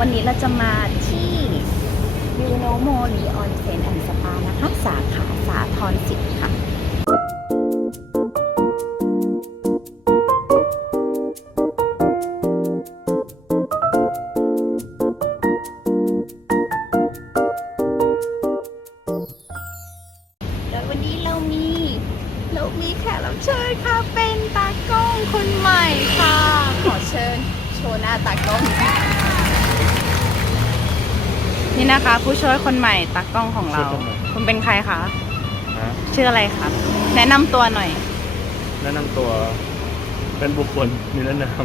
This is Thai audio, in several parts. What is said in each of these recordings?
วันี้เราจะมาที่ยูโนโมรีออนเซนแอนด์สปานะคะ สาขาสาทรสิทธิ์ค่ะ ผู้ช่วยคนใหม่ตากล้องของเราผู้ช่วยคนใหม่ คุณเป็นใครคะ ฮะชื่ออะไรคะแนะนำตัวหน่อย แนะนำตัวเป็นบุคคลนิรนาม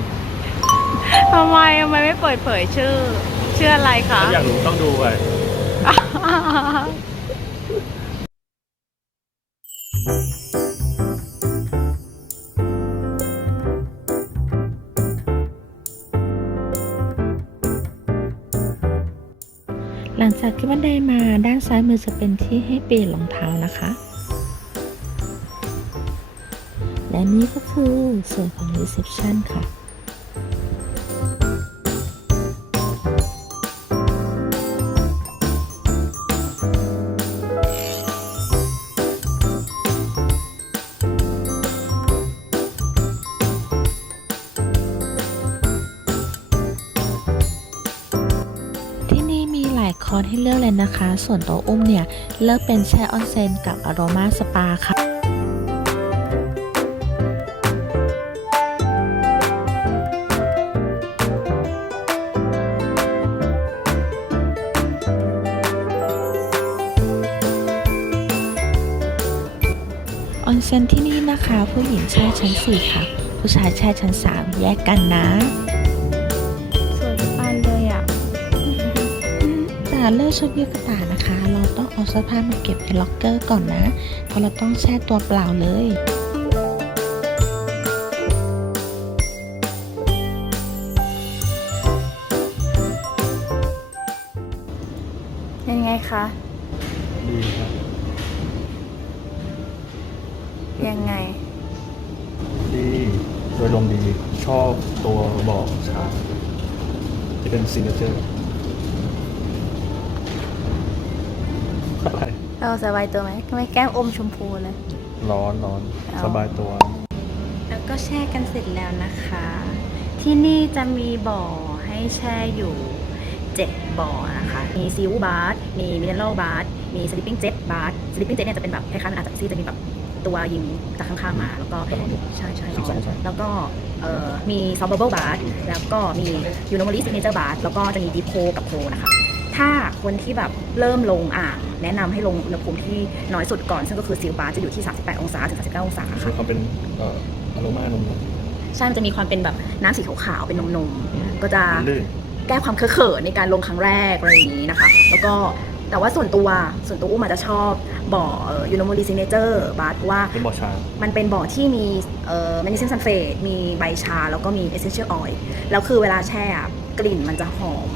ทำไมทำไมไม่เปิดเผยชื่อ ชื่ออะไรคะ ถ้าอยากรู้ต้องดูไป หลังจากที่บันไดมาด้านซ้ายมือจะเป็นที่ให้เปลี่ยนรองเท้านะคะ และนี่ก็คือส่วนของรีเซพชันค่ะ อร์สให้เลือกเลยนะคะ ส่วนตัวอุ้มเนี่ยเลือกเป็นแช่ออนเซนกับอโรมาสปาค่ะออนเซนที่นี่นะคะ ผู้หญิงแช่ชั้น 4 ค่ะ ผู้ชายแช่ชั้น 3 แยกกันนะ แต่เลือกชุดยูกะตานะคะ เราต้องเอาเสื้อผ้ามาเก็บในล็อกเกอร์ก่อนนะ เพราะเราต้องแช่ตัวเปล่าเลยเป็นไงคะดีครับยังไง ดีโดยรวมดีชอบตัวบอกชาจะเป็นซิงเกิลอะไร เราสบายตัวไหมทำไมแก้มอมชมพูเลย ร้อนร้อนเอาสบายตัว แล้วก็แช่กันเสร็จแล้วนะคะ ที่นี่จะมีบ่อให้แช่อยู่7บ่อนะคะ มีซีวูบาร์มีมิเนอรัลบาร์มีสลิปปิ้งเจ็ตบาร์สลิปปิ้งเจ็ตเนี่ยจะเป็นแบบคล้ายๆมันอาจจะซีจะมีแบบตัวยิงจากข้างๆมา แล้วก็ร้อนอยู่ใช่ใช่สิบสององศาแล้วก็เอ่อมีซอฟต์เบิลบาร์แล้วก็มียูโนมอลิสเนเจอร์บาร์แล้วก็จะมีดีโพกับโคนะคะ ถ้าคนที่แบบเริ่มลงอ่างแนะนำให้ลงอุณหภูมิที่น้อยสุดก่อน ซึ่งก็คือซิลบาร์จะอยู่ที่ 38 องศาถึง 39 องศามีค่ะความเป็นเอ่ออารมานม ใช่มันจะมีความเป็นแบบน้ำสีขาวๆเป็นนมๆก็จะ ลื่น แก้ความเคอะเขินในการลงครั้งแรกอะไรอย่างนี้นะคะ แล้วก็แต่ว่าส่วนตัวส่วนตัวอุ้มอาจจะชอบบ่อยูโนโมลีซิเนเจอร์บาร์เพราะว่า เป็นบ่อชามันเป็นบ่อที่มีเอ่อแมกนีเซียมซัลเฟตมีใบชาแล้วก็มีเอเซนเชียลออยล์แล้วคือเวลาแช่อะกลิ่นมันจะหอม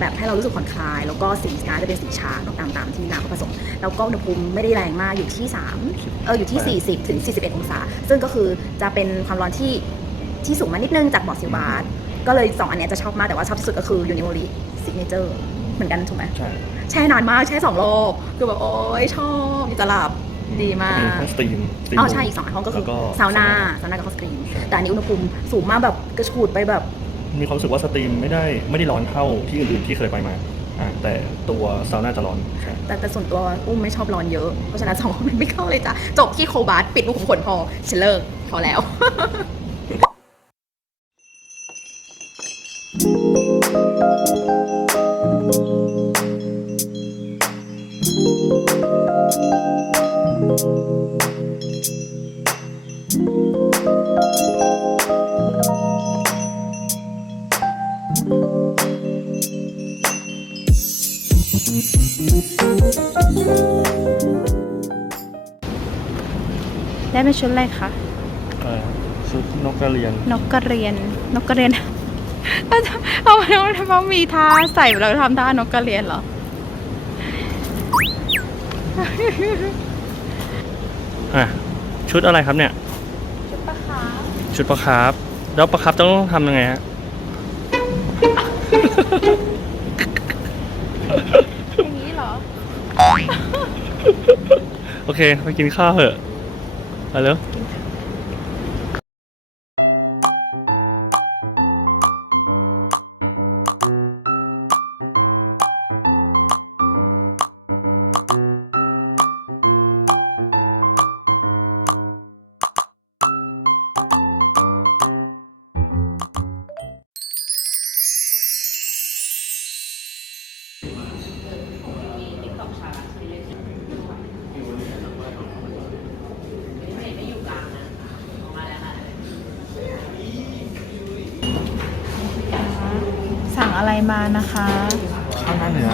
แบบให้เรารู้สึกผ่อนคลาย แล้วก็สีน้ำจะเป็นสีชาตามตามที่น้ำเขาผสม แล้วก็อุณหภูมิไม่ได้แรงมากอยู่ที่3เอออยู่ที่ 40 ถึง 41 องศา ซึ่งก็คือจะเป็นความร้อนที่ที่สูงมานิดนึงจากบ่อซิลบาร์ก็เลย 2 อันเนี้ยจะชอบมากแต่ว่าชอบที่สุดก็คือยูนิโอริซิกเนเจอร์เหมือนกันถูกไหมใช่แช่นานมากแช่สองรอบคือแบบโอ๊ยชอบจะหลับดีมากห้องสตรีมสตรีมอ๋อใช่อีกสองอันห้องก็คือแล้วก็ซาวน่าซาวน่ากับคอสกรีนแต่อันนี้อุณหภูมิสูงมากแบบกระฉูดไปแบบ มีความรู้สึกว่าสตรีมไม่ได้ไม่ได้ร้อนเท่าที่อื่นๆที่เคยไปมาอ่าแต่ตัวซาวน่าจะร้อนใช่ แต่แต่ส่วนตัวอุ้มไม่ชอบร้อนเยอะ เพราะฉะนั้นสองคนไม่เข้าเลยจ้ะ จบที่โคบาร์ปิดลูกขุมขนพอฉันเลิกพอแล้ว ได้เป็นชุดอะไรคะเอ่อชุดนกกระเรียน นกกระเรียน นกกระเรียนเอามาทำไมมีท่าใส่แล้วทำท่านกกระเรียนเหรอ อะ ชุดอะไรครับเนี่ย ชุดปะคะชุดปลาคาร์ฟแล้วปลาคาร์ฟต้องทำยังไงฮะ โอเค ไปกินข้าวเถอะไปเร็ว อะไรมานะคะข้าวหน้าเนื้อ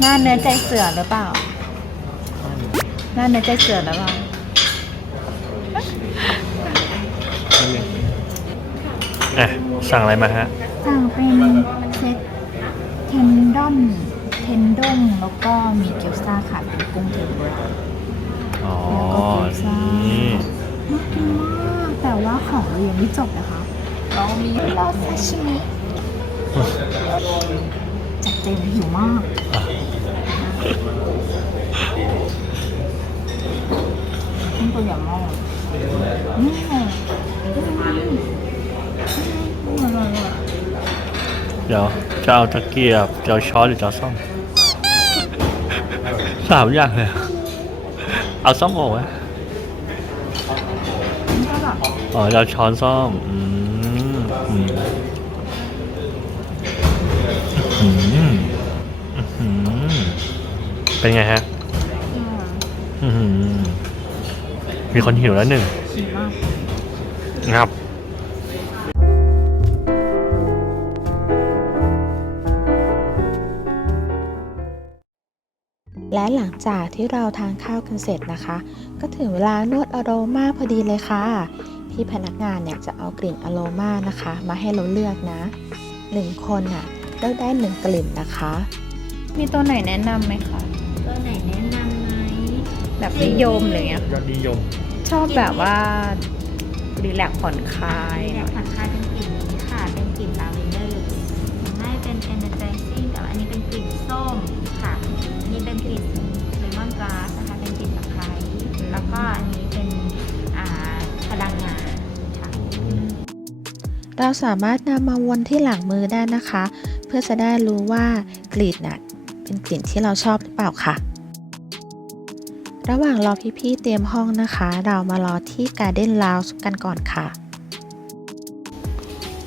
หน้าเนื้อใจเสือหรือเปล่า หน้าเนื้อใจเสือหรือเปล่าอะสั่งอะไรมาฮะ สั่งเป็นเซตเทนดอนเทนดงแล้วก็มีเกี๊ยวซ่าค่ะเป็นกุ้งเทมปุระอ๋อแล้วก็พิซซ่านี่น่ากินมากแต่ว่าของเรายังไม่จบนะคะเรามีรอซาชิมิ จัดเต็มหิวมากนี่ตัวใหญ่มากนี่ค่ะนี่อร่อยอะเดี๋ยวจะเอาตะเกียบจะเอาช้อนหรือจะเอาซ่อมสามอย่างเลยอะเอาซ่อมออกไหมนี่ก็แบบอ๋อจะเอาช้อนซ่อมอืมอืมอืมอืม เป็นไงฮะมีคนหิวแล้วหนึ่งงับและหลังจากที่เราทานข้าวกันเสร็จนะคะ ก็ถึงเวลานวดอโรมาพอดีเลยค่ะ พี่พนักงานเนี่ยจะเอากลิ่นอโรมานะคะ มาให้เราเลือกนะหนึ่งคนน่ะ ลือกได้หนึ่งกลิ่นนะคะ มีตัวไหนแนะนำไหมคะตัวไหนแนะนำไหมแบบนิยมอะไรเงี้ยยอดนิยม ชอบแบบว่ารีแลกซ์ผ่อนคลายนี่แหละผ่อนคลายเป็นกลิ่นนี้ค่ะ เป็นกลิ่นลาเวนเดอร์อย่างแรกเป็น energizing แต่ว่าอันนี้เป็นกลิ่นส้มค่ะอันนี้เป็นกลิ่นเลมอนก a าสนะคะ เป็นกลิ่นตะไคร้แล้วก็อันนี้ เราสามารถนำมาวนที่หลังมือได้นะคะ เพื่อจะได้รู้ว่ากลิ่นน่ะเป็นกลิ่นที่เราชอบหรือเปล่าค่ะ ระหว่างรอพี่ๆเตรียมห้องนะคะ เรามารอที่ Garden Lounge กันก่อนค่ะ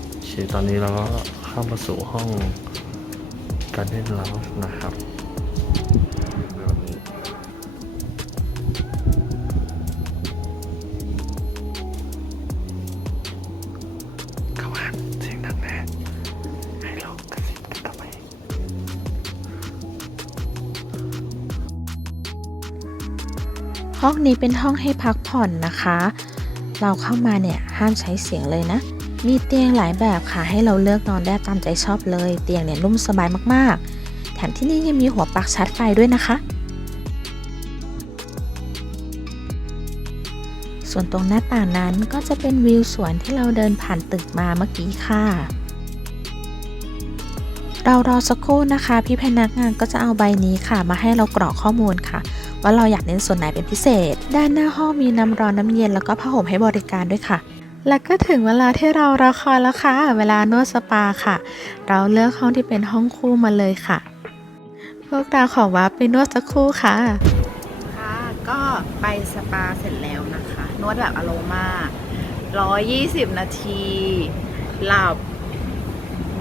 โอเคตอนนี้เราก็เข้ามาสู่ห้องการเล่นลาวนะครับ ห้องนี้เป็นห้องให้พักผ่อนนะคะ เราเข้ามาเนี่ยห้ามใช้เสียงเลยนะ มีเตียงหลายแบบค่ะให้เราเลือกนอนได้ตามใจชอบเลย เตียงเนี่ยนุ่มสบายมากๆ แถมที่นี่ยังมีหัวปลั๊กชาร์จไฟด้วยนะคะ ส่วนตรงหน้าต่างนั้นก็จะเป็นวิวสวนที่เราเดินผ่านตึกมาเมื่อกี้ค่ะ เรารอสักครู่นะคะ พี่พนักงานก็จะเอาใบนี้ค่ะ มาให้เรากรอกข้อมูลค่ะ ว่าเราอยากเน้นส่วนไหนเป็นพิเศษ ด้านหน้าห้องมีน้ำร้อนน้ำเย็นแล้วก็ผ้าห่มให้บริการด้วยค่ะ แล้วก็ถึงเวลาที่เรารอคอยแล้วค่ะ เวลานวดสปาค่ะ เราเลือกห้องที่เป็นห้องคู่มาเลยค่ะ พวกเราขอว่าไปนวดสักครู่ค่ะค่ะ ก็ไปสปาเสร็จแล้วนะคะ นวดแบบอโรมา120 นาที หลับ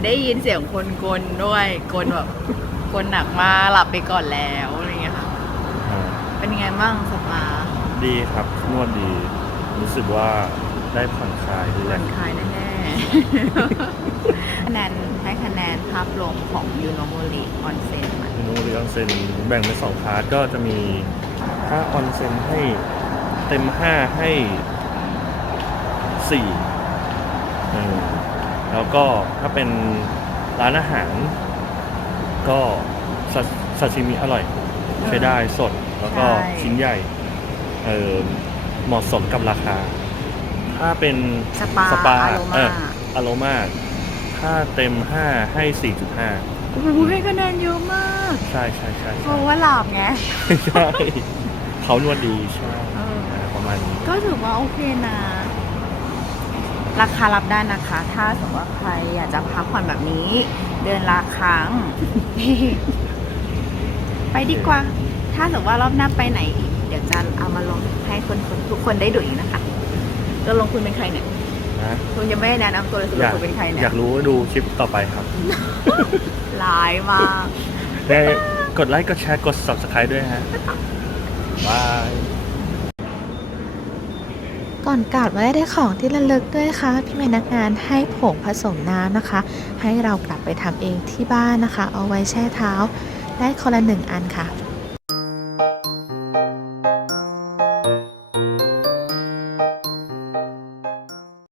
ได้ยินเสียงคนกลด้วยกลแบบกลหนักมากหลับไปก่อนแล้วอะไรเงี้ยค่ะเป็นยังไงบ้างสปาดีครับนวดดี รู้สึกว่าได้ผ่อนคลายดีผ่แล้อวนคลายแน่ๆ คะแนนให้คะแนนภาพรวมของยูโนโมริออนเซ็นมันนูริออนเซนแบ่งเป็นสองพาร์ทก็จะมีถ้าออนเซนให้เต็มห้าให้สี่อืม แล้วก็ถ้าเป็นร้านอาหาร ก็ซาซาชิมิอร่อย ใช้ได้สดแล้วก็ใช่ ชิ้นใหญ่เออเหมาะสมกับราคา ถ้าเป็นสปาสปาอโรเอมาออโรมาถ้าเต็มห้าให้สี่จุดห้าโอ้โหให้คะแนนเยอะมาก ใช่ใช่ใช่เพใช่ราะว่าหลับไงใช่เขานวดดีใช่เอออ่าประมาณนี้ ก็ถือว่าโอเคนะ ราคารับได้นะคะ ถ้าสมมติว่าใครอยากจะพักผ่อนแบบนี้ เดือนละครั้ง ไปดีกว่า ถ้าสมมติว่ารอบหน้าไปไหนอีก เดี๋ยวจะเอามาลงให้คนทุกคนได้ดูอีกนะคะเราลงคุณเป็นใครเนี่ยนะคุณยังไม่ได้แนะนำตัวเลยคุณอยากคุณเป็นใครเนี่อยยากรู้ดูคลิปต่อไปครับร้ายมากได้กดไลค์ กดแชร์ กด subscribe ด้วยฮะบาย ก่อนกลับมาได้ได้ของที่ระลึกด้วยค่ะ พี่พนักงานให้ผงผสมน้ำนะคะ ให้เรากลับไปทำเองที่บ้านนะคะ เอาไว้แช่เท้า ได้คนละหนึ่งอันค่ะ